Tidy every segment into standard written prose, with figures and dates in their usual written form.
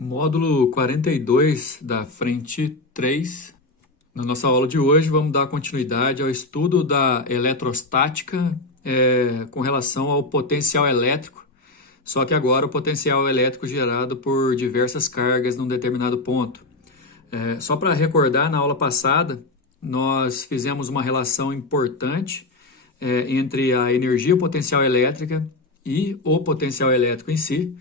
Módulo 42 da frente 3. Na nossa aula de hoje, vamos dar continuidade ao estudo da eletrostática com relação ao potencial elétrico, só que agora o potencial elétrico gerado por diversas cargas num determinado ponto. Só para recordar, na aula passada, nós fizemos uma relação importante entre a energia potencial elétrica e o potencial elétrico em si.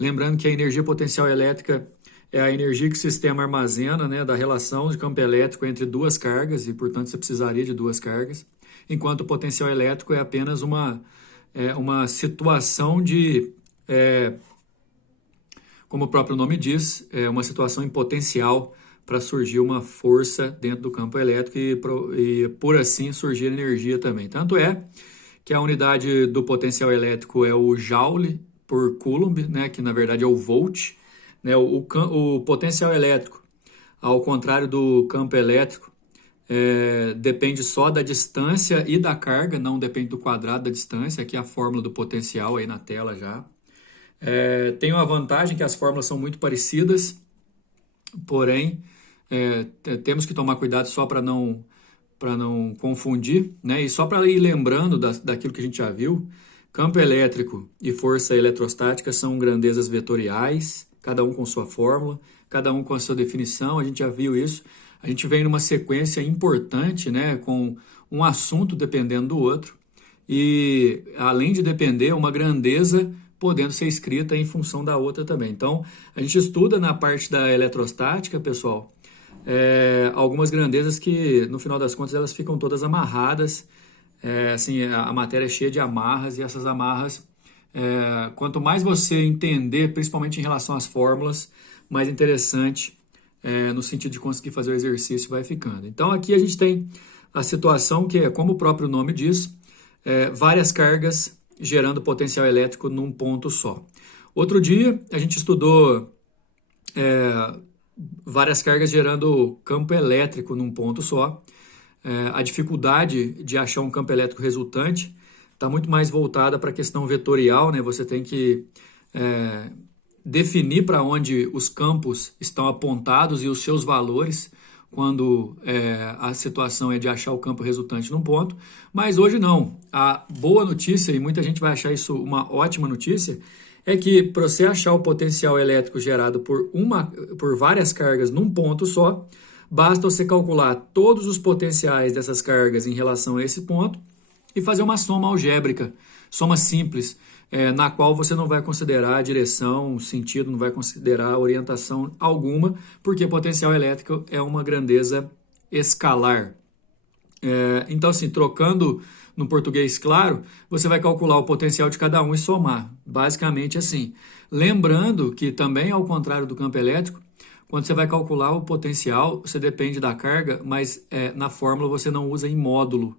Lembrando que a energia potencial elétrica é a energia que o sistema armazena, né, da relação de campo elétrico entre duas cargas, e, portanto, você precisaria de duas cargas, enquanto o potencial elétrico é apenas uma situação de, como o próprio nome diz, uma situação em potencial para surgir uma força dentro do campo elétrico e por assim surgir energia também. Tanto é que a unidade do potencial elétrico é o Joule por Coulomb, né, que na verdade é o volt, né, o potencial elétrico, ao contrário do campo elétrico, depende só da distância e da carga, não depende do quadrado da distância. Aqui é a fórmula do potencial aí na tela já. Tem uma vantagem que as fórmulas são muito parecidas, porém temos que tomar cuidado só para não confundir, né? E só para ir lembrando daquilo que a gente já viu, campo elétrico e força eletrostática são grandezas vetoriais, cada um com sua fórmula, cada um com a sua definição, a gente já viu isso. A gente vem numa sequência importante, né, com um assunto dependendo do outro, e além de depender, uma grandeza podendo ser escrita em função da outra também. Então, a gente estuda na parte da eletrostática, pessoal, algumas grandezas que, no final das contas, elas ficam todas amarradas. Assim, a matéria é cheia de amarras, e essas amarras, quanto mais você entender, principalmente em relação às fórmulas, mais interessante, no sentido de conseguir fazer o exercício, vai ficando. Então, aqui a gente tem a situação que é, como o próprio nome diz, várias cargas gerando potencial elétrico num ponto só. Outro dia, a gente estudou várias cargas gerando campo elétrico num ponto só. A dificuldade de achar um campo elétrico resultante está muito mais voltada para a questão vetorial, né? Você tem que definir para onde os campos estão apontados e os seus valores quando a situação é de achar o campo resultante num ponto. Mas hoje não. A boa notícia, e muita gente vai achar isso uma ótima notícia, é que para você achar o potencial elétrico gerado por várias cargas num ponto só, basta você calcular todos os potenciais dessas cargas em relação a esse ponto e fazer uma soma algébrica, soma simples, na qual você não vai considerar a direção, o sentido, não vai considerar a orientação alguma, porque potencial elétrico é uma grandeza escalar. Então, assim, trocando no português claro, você vai calcular o potencial de cada um e somar. Basicamente assim. Lembrando que também, ao contrário do campo elétrico, quando você vai calcular o potencial, você depende da carga, mas na fórmula você não usa em módulo.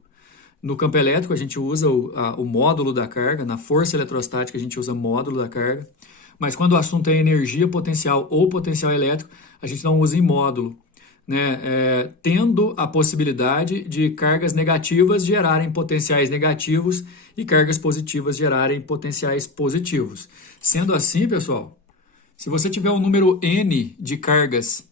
No campo elétrico, a gente usa o módulo da carga, na força eletrostática, a gente usa módulo da carga, mas quando o assunto é energia potencial ou potencial elétrico, a gente não usa em módulo, né? Tendo a possibilidade de cargas negativas gerarem potenciais negativos e cargas positivas gerarem potenciais positivos. Sendo assim, pessoal, se você tiver um número N de cargas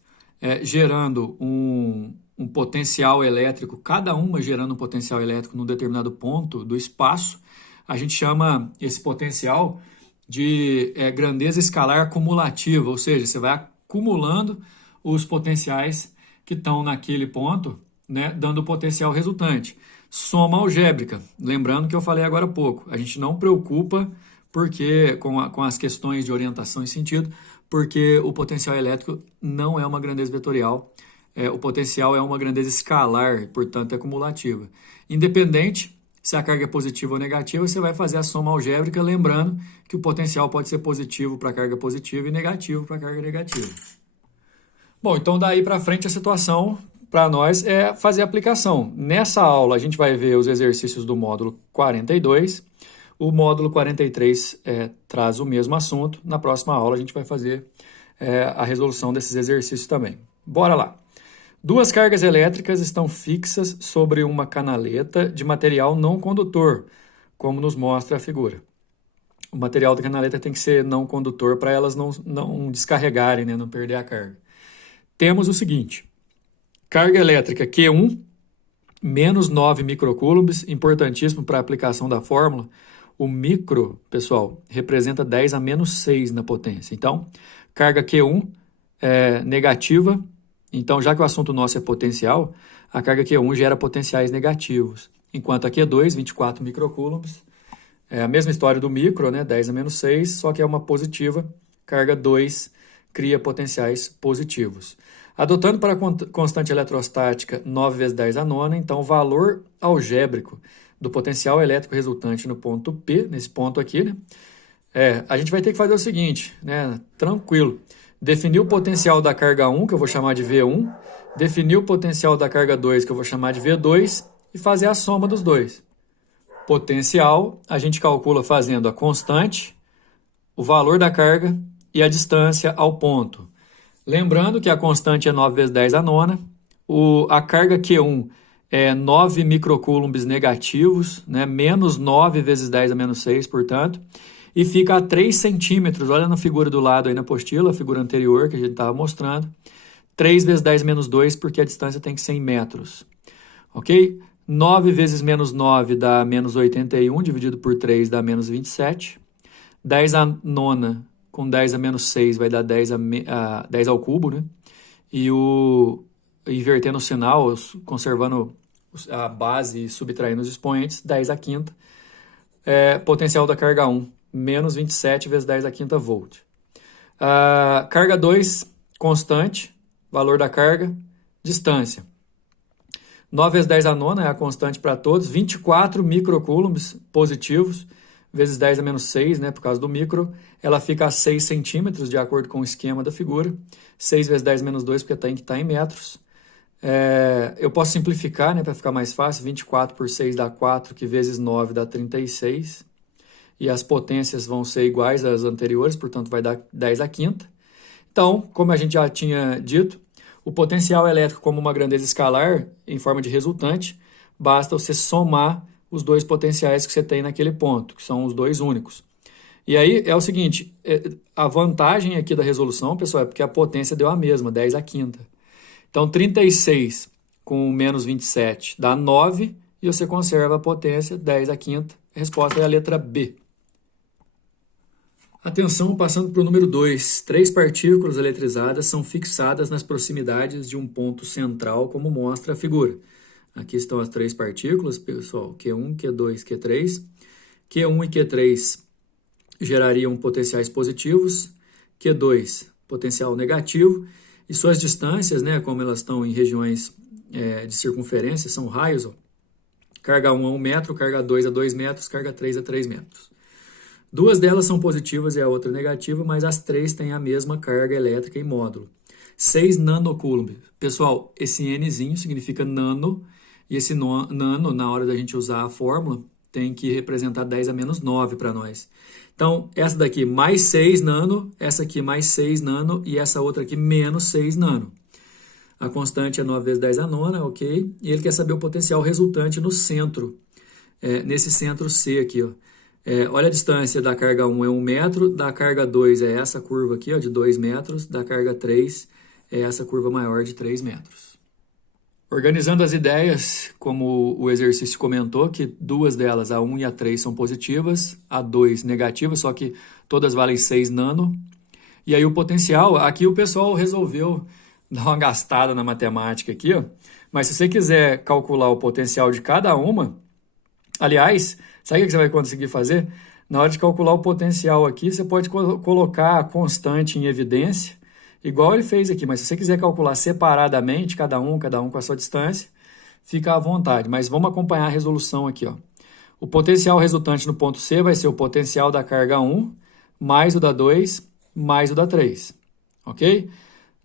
gerando um potencial elétrico, cada uma gerando um potencial elétrico num determinado ponto do espaço, a gente chama esse potencial de grandeza escalar cumulativa, ou seja, você vai acumulando os potenciais que estão naquele ponto, né, dando o potencial resultante. Soma algébrica, lembrando que eu falei agora há pouco, a gente não preocupa porque com as questões de orientação e sentido, porque o potencial elétrico não é uma grandeza vetorial, o potencial é uma grandeza escalar, portanto é cumulativa. Independente se a carga é positiva ou negativa, você vai fazer a soma algébrica, lembrando que o potencial pode ser positivo para a carga positiva e negativo para a carga negativa. Bom, então daí para frente a situação para nós é fazer a aplicação. Nessa aula a gente vai ver os exercícios do módulo 42. O módulo 43 traz o mesmo assunto. Na próxima aula a gente vai fazer a resolução desses exercícios também. Bora lá! Duas cargas elétricas estão fixas sobre uma canaleta de material não condutor, como nos mostra a figura. o material da canaleta tem que ser não condutor para elas não descarregarem, né? Não perder a carga. Temos o seguinte, carga elétrica Q1, menos 9 microcoulombs, importantíssimo para a aplicação da fórmula. O micro, pessoal, representa 10 a menos 6 na potência. Então, carga Q1 é negativa. Então, já que o assunto nosso é potencial, a carga Q1 gera potenciais negativos. Enquanto a Q2, 24 microcoulombs, é a mesma história do micro, né? 10 a menos 6, só que é uma positiva. Carga 2 cria potenciais positivos. Adotando para a constante eletrostática 9 vezes 10 a nona, então o valor algébrico do potencial elétrico resultante no ponto P, nesse ponto aqui, né? A gente vai ter que fazer o seguinte, né? Tranquilo. Definir o potencial da carga 1, que eu vou chamar de V1, definir o potencial da carga 2, que eu vou chamar de V2, e fazer a soma dos dois. Potencial, a gente calcula fazendo a constante, o valor da carga e a distância ao ponto. Lembrando que a constante é 9 vezes 10 a nona, a carga Q1 é 9 microcoulombs negativos, né? Menos 9 vezes 10 a menos 6, portanto, e fica a 3 centímetros, olha na figura do lado aí na apostila, a figura anterior que a gente estava mostrando, 3 vezes 10 menos 2, porque a distância tem que ser em metros, ok? 9 vezes menos 9 dá menos 81, dividido por 3 dá menos 27, 10 a nona com 10 a menos 6 vai dar 10 ao cubo, né? E invertendo o sinal, conservando a base e subtraindo os expoentes, 10 a quinta. Potencial da carga 1, menos 27 vezes 10 a quinta volt. Carga 2, constante, valor da carga, distância. 9 vezes 10 a nona é a constante para todos, 24 microcoulombs positivos, vezes 10 a menos 6, né, por causa do micro, ela fica a 6 centímetros, de acordo com o esquema da figura. 6 vezes 10 menos 2, porque tem que estar em metros. Eu posso simplificar, né, para ficar mais fácil. 24 por 6 dá 4, que vezes 9 dá 36. E as potências vão ser iguais às anteriores, portanto vai dar 10 a quinta. Então, como a gente já tinha dito, o potencial elétrico como uma grandeza escalar, em forma de resultante, basta você somar os dois potenciais que você tem naquele ponto, que são os dois únicos. E aí é o seguinte, a vantagem aqui da resolução, pessoal, é porque a potência deu a mesma, 10 a quinta. Então, 36 com menos 27 dá 9, e você conserva a potência, 10 a quinta. A resposta é a letra B. Atenção, passando para o número 2. 3 partículas eletrizadas são fixadas nas proximidades de um ponto central, como mostra a figura. Aqui estão as 3 partículas, pessoal, Q1, Q2, Q3. Q1 e Q3 gerariam potenciais positivos, Q2 potencial negativo, e suas distâncias, né, como elas estão em regiões de circunferência, são raios, ó. Carga 1 a 1 metro, carga 2 a 2 metros, carga 3 a 3 metros. 2 delas são positivas e a outra negativa, mas as 3 têm a mesma carga elétrica em módulo. 6 nanocoulomb. Pessoal, esse Nzinho significa nano, e esse nano, na hora da gente usar a fórmula, tem que representar 10 a menos 9 para nós. Então, essa daqui mais 6 nano, essa aqui mais 6 nano e essa outra aqui menos 6 nano. A constante é 9 vezes 10 a nona, ok? E ele quer saber o potencial resultante no centro, nesse centro C aqui, ó. Olha a distância da carga 1 é 1 metro, da carga 2 é essa curva aqui, ó, de 2 metros, da carga 3 é essa curva maior de 3 metros. Organizando as ideias, como o exercício comentou, que 2 delas, a 1 e a 3, são positivas, a 2 negativas, só que todas valem 6 nano. E aí o potencial, aqui o pessoal resolveu dar uma gastada na matemática aqui, ó. Mas se você quiser calcular o potencial de cada uma, aliás, sabe o que você vai conseguir fazer? Na hora de calcular o potencial aqui, você pode colocar a constante em evidência, igual ele fez aqui, mas se você quiser calcular separadamente, cada um com a sua distância, fica à vontade. Mas vamos acompanhar a resolução aqui, ó. O potencial resultante no ponto C vai ser o potencial da carga 1, mais o da 2, mais o da 3, ok?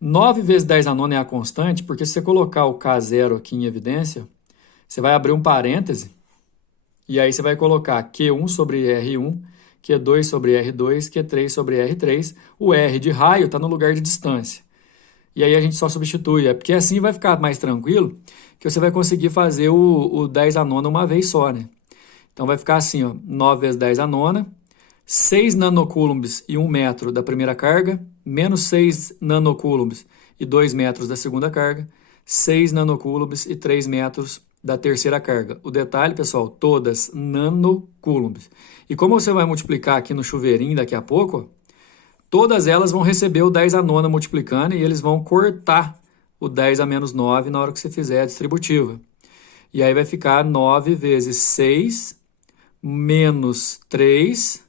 9 vezes 10 a nona é a constante, porque se você colocar o K0 aqui em evidência, você vai abrir um parêntese, e aí você vai colocar Q1 sobre R1, Q2 sobre R2, Q3 sobre R3. O R de raio está no lugar de distância. E aí a gente só substitui. É porque assim vai ficar mais tranquilo, que você vai conseguir fazer o 10 a nona uma vez só, né? Então vai ficar assim, ó, 9 vezes 10 a nona. 6 nanocoulombs e 1 metro da primeira carga, menos 6 nanocoulombs e 2 metros da segunda carga, 6 nanocoulombs e 3 metros da terceira carga. O detalhe, pessoal, todas nanocoulombs. E como você vai multiplicar aqui no chuveirinho daqui a pouco, ó, todas elas vão receber o 10 a nona multiplicando e eles vão cortar o 10 a menos 9 na hora que você fizer a distributiva. E aí vai ficar 9 vezes 6 menos 3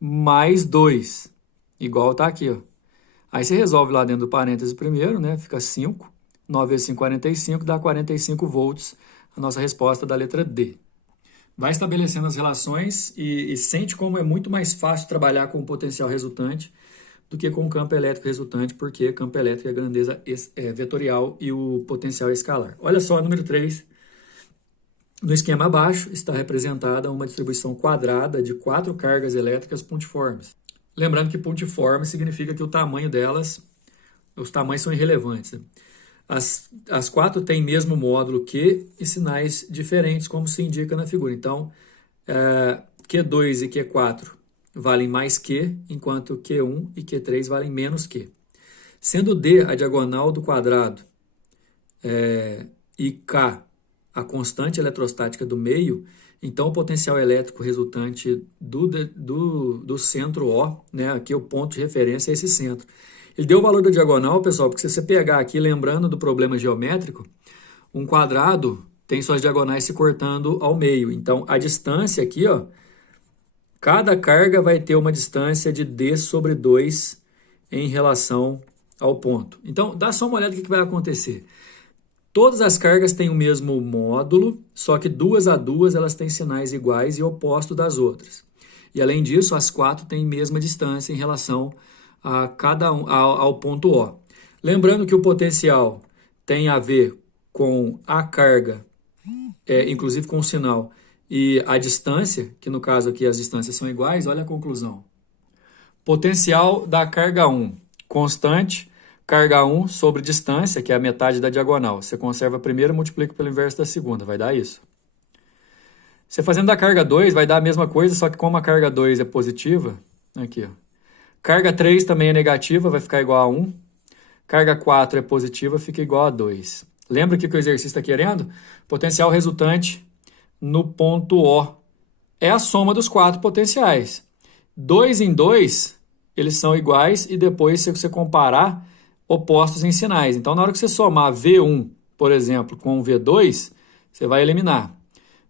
mais 2, igual tá aqui, ó. Aí você resolve lá dentro do parêntese primeiro, né? Fica 5. 9 vezes 5, 45, dá 45 volts, a nossa resposta da letra D. Vai estabelecendo as relações e sente como é muito mais fácil trabalhar com o potencial resultante do que com o campo elétrico resultante, porque campo elétrico é a grandeza vetorial e o potencial é escalar. Olha só, número 3. No esquema abaixo está representada uma distribuição quadrada de 4 cargas elétricas pontiformes. Lembrando que pontiforme significa que o tamanho delas, os tamanhos são irrelevantes, né? As 4 têm mesmo módulo Q e sinais diferentes, como se indica na figura. Então, Q2 e Q4 valem mais Q, enquanto Q1 e Q3 valem menos Q. Sendo D a diagonal do quadrado e K a constante eletrostática do meio, então o potencial elétrico resultante do centro O, né, aqui o ponto de referência é esse centro. Ele deu o valor da diagonal, pessoal, porque se você pegar aqui, lembrando do problema geométrico, um quadrado tem suas diagonais se cortando ao meio. Então, a distância aqui, ó, cada carga vai ter uma distância de D sobre 2 em relação ao ponto. Então, dá só uma olhada no que vai acontecer. Todas as cargas têm o mesmo módulo, só que duas a duas elas têm sinais iguais e opostos das outras. E, além disso, as 4 têm a mesma distância em relação a cada ao ponto O. Lembrando que o potencial tem a ver com a carga, inclusive com o sinal, e a distância, que no caso aqui as distâncias são iguais, olha a conclusão. Potencial da carga 1, constante, carga 1 sobre distância, que é a metade da diagonal. Você conserva a primeira e multiplica pelo inverso da segunda, vai dar isso. Você fazendo da carga 2, vai dar a mesma coisa, só que como a carga 2 é positiva, aqui, ó. Carga 3 também é negativa, vai ficar igual a 1. Carga 4 é positiva, fica igual a 2. Lembra o que o exercício está querendo? Potencial resultante no ponto O é a soma dos 4 potenciais. 2 em 2, eles são iguais e depois, se você comparar, opostos em sinais. Então, na hora que você somar V1, por exemplo, com V2, você vai eliminar.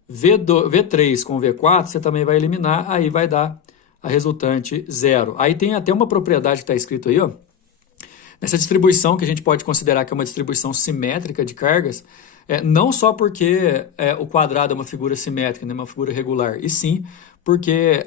V3 com V4, você também vai eliminar, aí vai dar a resultante 0. Aí tem até uma propriedade que está escrito aí, ó. Nessa distribuição, que a gente pode considerar que é uma distribuição simétrica de cargas, não só porque o quadrado é uma figura simétrica, né, uma figura regular, e sim porque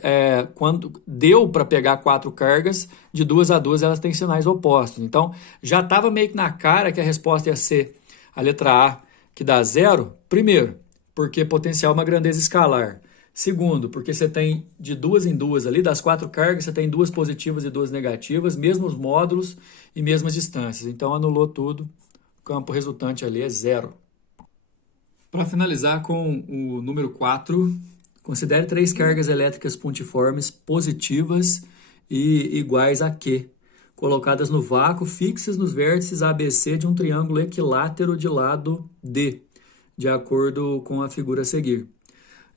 quando deu para pegar 4 cargas, de 2 a 2 elas têm sinais opostos. Então, já estava meio que na cara que a resposta ia ser a letra A, que dá 0. Primeiro, porque potencial é uma grandeza escalar. Segundo, porque você tem de 2 em 2 ali, das 4 cargas, você tem 2 positivas e 2 negativas, mesmos módulos e mesmas distâncias. Então, anulou tudo, o campo resultante ali é 0. Para finalizar com o número 4, considere 3 cargas elétricas pontiformes positivas e iguais a Q, colocadas no vácuo, fixas nos vértices ABC de um triângulo equilátero de lado D, de acordo com a figura a seguir.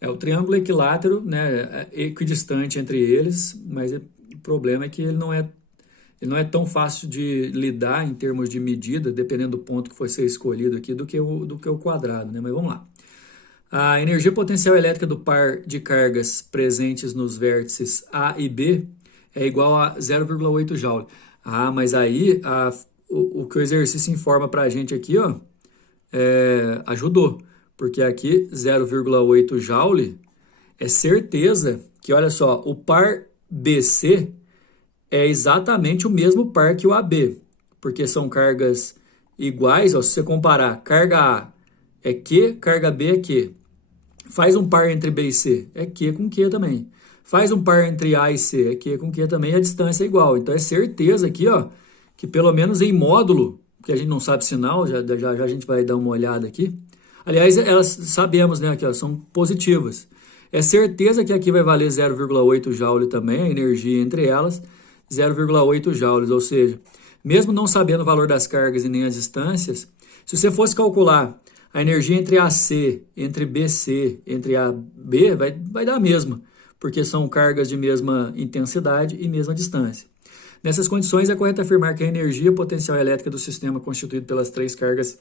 O triângulo equilátero, né, é equidistante entre eles, mas o problema é que ele não é tão fácil de lidar em termos de medida, dependendo do ponto que foi ser escolhido aqui, do que o quadrado, né? Mas vamos lá. A energia potencial elétrica do par de cargas presentes nos vértices A e B é igual a 0,8 Joule. Mas aí o que o exercício informa para a gente aqui, ó, ajudou. Porque aqui 0,8 Joule é certeza que, olha só, o par BC é exatamente o mesmo par que o AB, porque são cargas iguais, ó, se você comparar, carga A é Q, carga B é Q. Faz um par entre B e C, é Q com Q também. Faz um par entre A e C, é Q com Q também, a distância é igual. Então é certeza aqui, ó, que pelo menos em módulo, que a gente não sabe sinal, já a gente vai dar uma olhada aqui. Aliás, elas sabemos, né, que elas são positivas. É certeza que aqui vai valer 0,8 joule também, a energia entre elas, 0,8 joules, ou seja, mesmo não sabendo o valor das cargas e nem as distâncias, se você fosse calcular a energia entre AC, entre BC, entre AB, vai dar a mesma, porque são cargas de mesma intensidade e mesma distância. Nessas condições, é correto afirmar que a energia potencial elétrica do sistema constituído pelas três cargas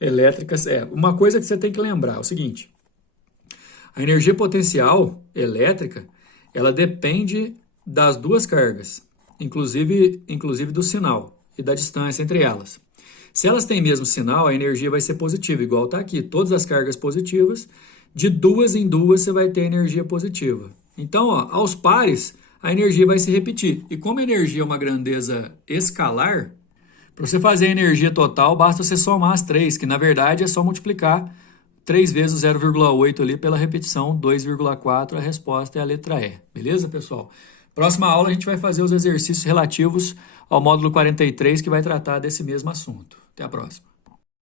elétricas é... Uma coisa que você tem que lembrar é o seguinte: a energia potencial elétrica, ela depende das duas cargas, inclusive do sinal e da distância entre elas. Se elas têm mesmo sinal, a energia vai ser positiva, igual está aqui. Todas as cargas positivas, de duas em duas você vai ter energia positiva. Então, ó, aos pares, a energia vai se repetir. E como a energia é uma grandeza escalar, para você fazer a energia total, basta você somar as três, que na verdade é só multiplicar 3 vezes 0,8 ali pela repetição, 2,4, a resposta é a letra E. Beleza, pessoal? Próxima aula a gente vai fazer os exercícios relativos ao módulo 43, que vai tratar desse mesmo assunto. Até a próxima.